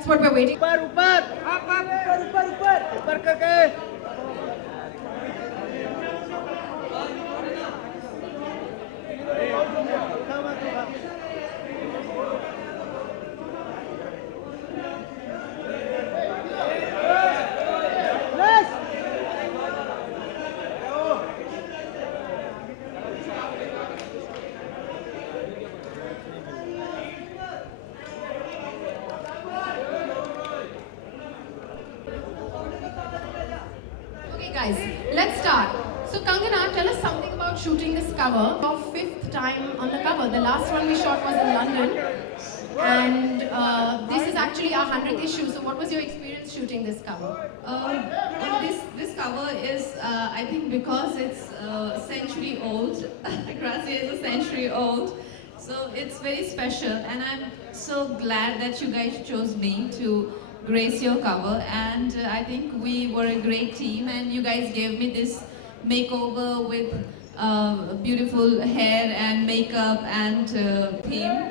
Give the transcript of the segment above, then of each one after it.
That's what we're waiting. ऊपर ऊपर ऊपर ऊपर ऊपर ऊपर करके Okay, guys, let's start. So, Kangana, tell us something about shooting this cover. Your fifth time on the cover. The last one we shot was in London, and this is actually our 100th issue. So, what was your experience shooting this cover? This cover is, I think, because it's a century old. Gracia is a century old, so it's very special. And I'm so glad that you guys chose me to grace your cover. And I think we were a great team, and you guys gave me this makeover with beautiful hair and makeup and theme.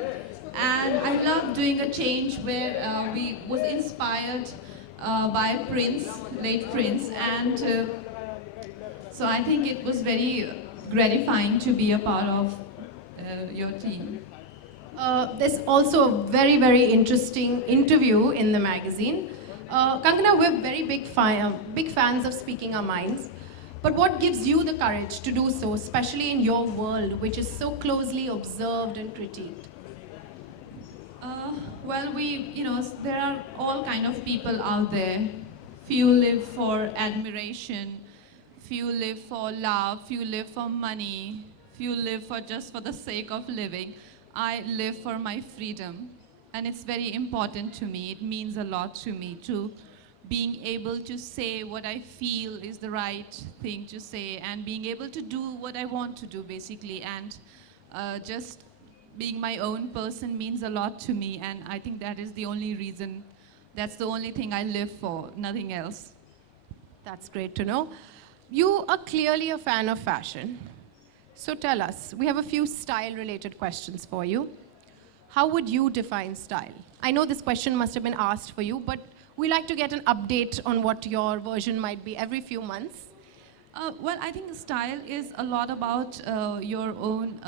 And I love doing a change where we was inspired by Prince, late Prince, and so I think it was very gratifying to be a part of your team. There's also a very, very interesting interview in the magazine. Kangana, we're very big fans of speaking our minds. But what gives you the courage to do so, especially in your world, which is so closely observed and critiqued? Well, there are all kind of people out there. Few live for admiration, few live for love, few live for money, few live for just for the sake of living. I live for my freedom, and it's very important to me. It means a lot to me to being able to say what I feel is the right thing to say, and being able to do what I want to do, basically, and just being my own person means a lot to me, and I think that is the only reason, that's the only thing I live for, nothing else. That's great to know. You are clearly a fan of fashion. So tell us, we have a few style-related questions for you. How would you define style? I know this question must have been asked for you, but we like to get an update on what your version might be every few months. Well, I think style is a lot about your own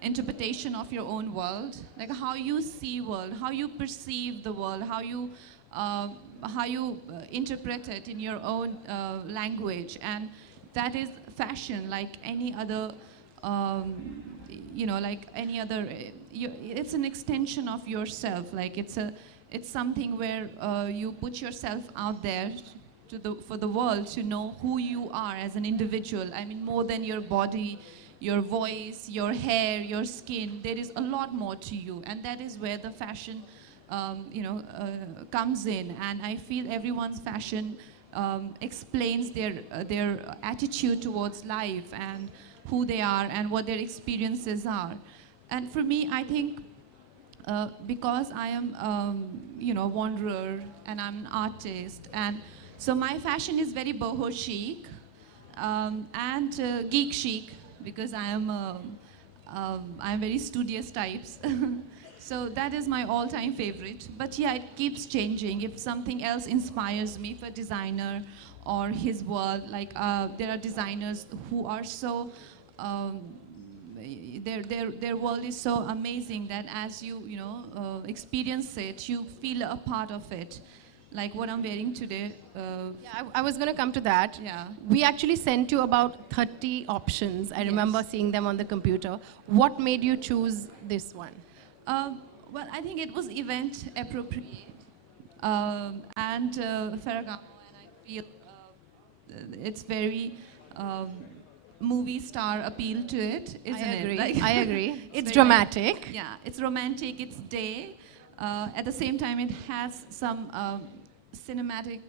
interpretation of your own world, like how you see world, how you perceive the world, how you interpret it in your own language, and that is fashion, like any other, like any other. It's an extension of yourself. Like it's something where you put yourself out there for the world to know who you are as an individual. I mean, more than your body, your voice, your hair, your skin. There is a lot more to you, and that is where the fashion, comes in. And I feel everyone's fashion explains their attitude towards life and who they are and what their experiences are. And for me, I think because I am, a wanderer and I'm an artist, and so my fashion is very boho chic and geek chic, because I'm very studious types. So that is my all-time favorite. But yeah, it keeps changing. If something else inspires me for designer or his world, like there are designers who are so, their world is so amazing that as you experience it, you feel a part of it. Like what I'm wearing today. Yeah, I was going to come to that. Yeah. We actually sent you about 30 options. I remember seeing them on the computer. What made you choose this one? Well, I think it was event appropriate and Ferragamo, and I feel it's very movie star appeal to it, isn't it? Like, I agree. It's dramatic. Yeah, it's romantic, it's day. At the same time, it has some cinematic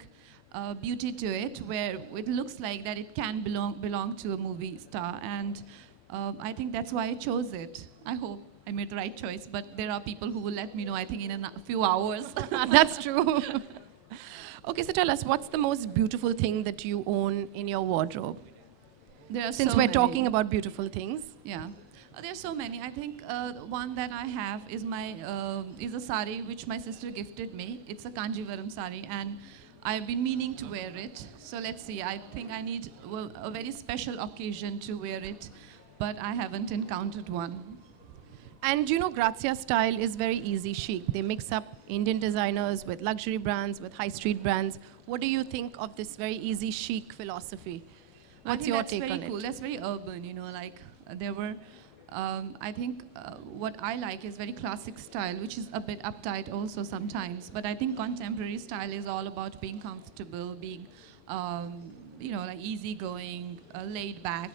beauty to it, where it looks like that it can belong to a movie star, and I think that's why I chose it. I hope I made the right choice, but there are people who will let me know, I think, in a few hours. That's true. Okay, so tell us, what's the most beautiful thing that you own in your wardrobe? There are Since so we're many. talking about beautiful things. Yeah. There's so many. I think one that I have is is a sari which my sister gifted me. It's a Kanjivaram sari, and I've been meaning to wear it. So let's see. I think I need a very special occasion to wear it, but I haven't encountered one. And you know, Grazia's style is very easy chic. They mix up Indian designers with luxury brands, with high street brands. What do you think of this very easy chic philosophy? What's your take on That's very cool. it? That's very urban, you know, like there were, I think what I like is very classic style, which is a bit uptight also sometimes. But I think contemporary style is all about being comfortable, being, you know, like easygoing, laid back.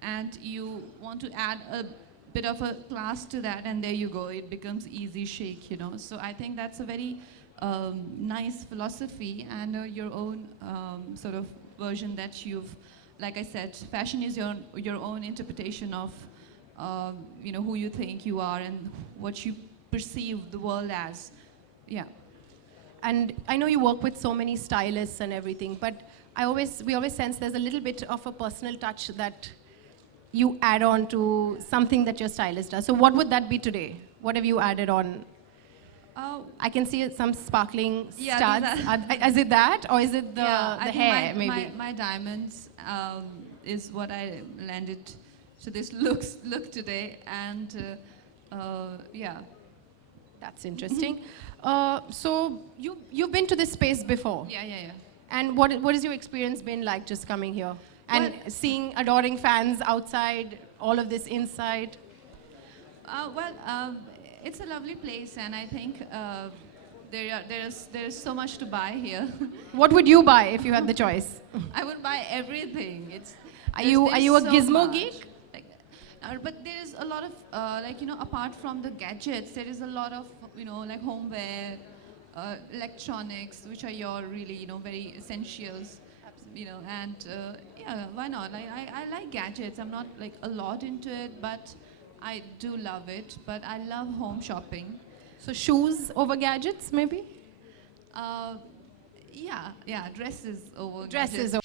And you want to add a bit of a class to that, and there you go, it becomes easy chic, you know. So I think that's a very nice philosophy, and your own sort of version that you've, like I said, fashion is your own interpretation of you know, who you think you are and what you perceive the world as. Yeah. And I know you work with so many stylists and everything, but we always sense there's a little bit of a personal touch that you add on to something that your stylist does. So what would that be today? What have you added on? I can see some sparkling studs. Is it that, or is it the I think hair, maybe? my diamonds is what I landed to this look today, and yeah. That's interesting. So you've been to this space before. Yeah. And what has your experience been like just coming here? And seeing adoring fans outside, all of this inside? It's a lovely place, and I think there's so much to buy here. What would you buy if you had the choice? I would buy everything. Are you a so gizmo much. geek? But there is a lot of like, you know, apart from the gadgets, there is a lot of, you know, like homeware, electronics, which are your really, you know, very essentials. You know, and yeah, why not? I like gadgets. I'm not like a lot into it, but I do love it. But I love home shopping. So shoes over gadgets, maybe? Yeah, dresses over Dresses gadgets. over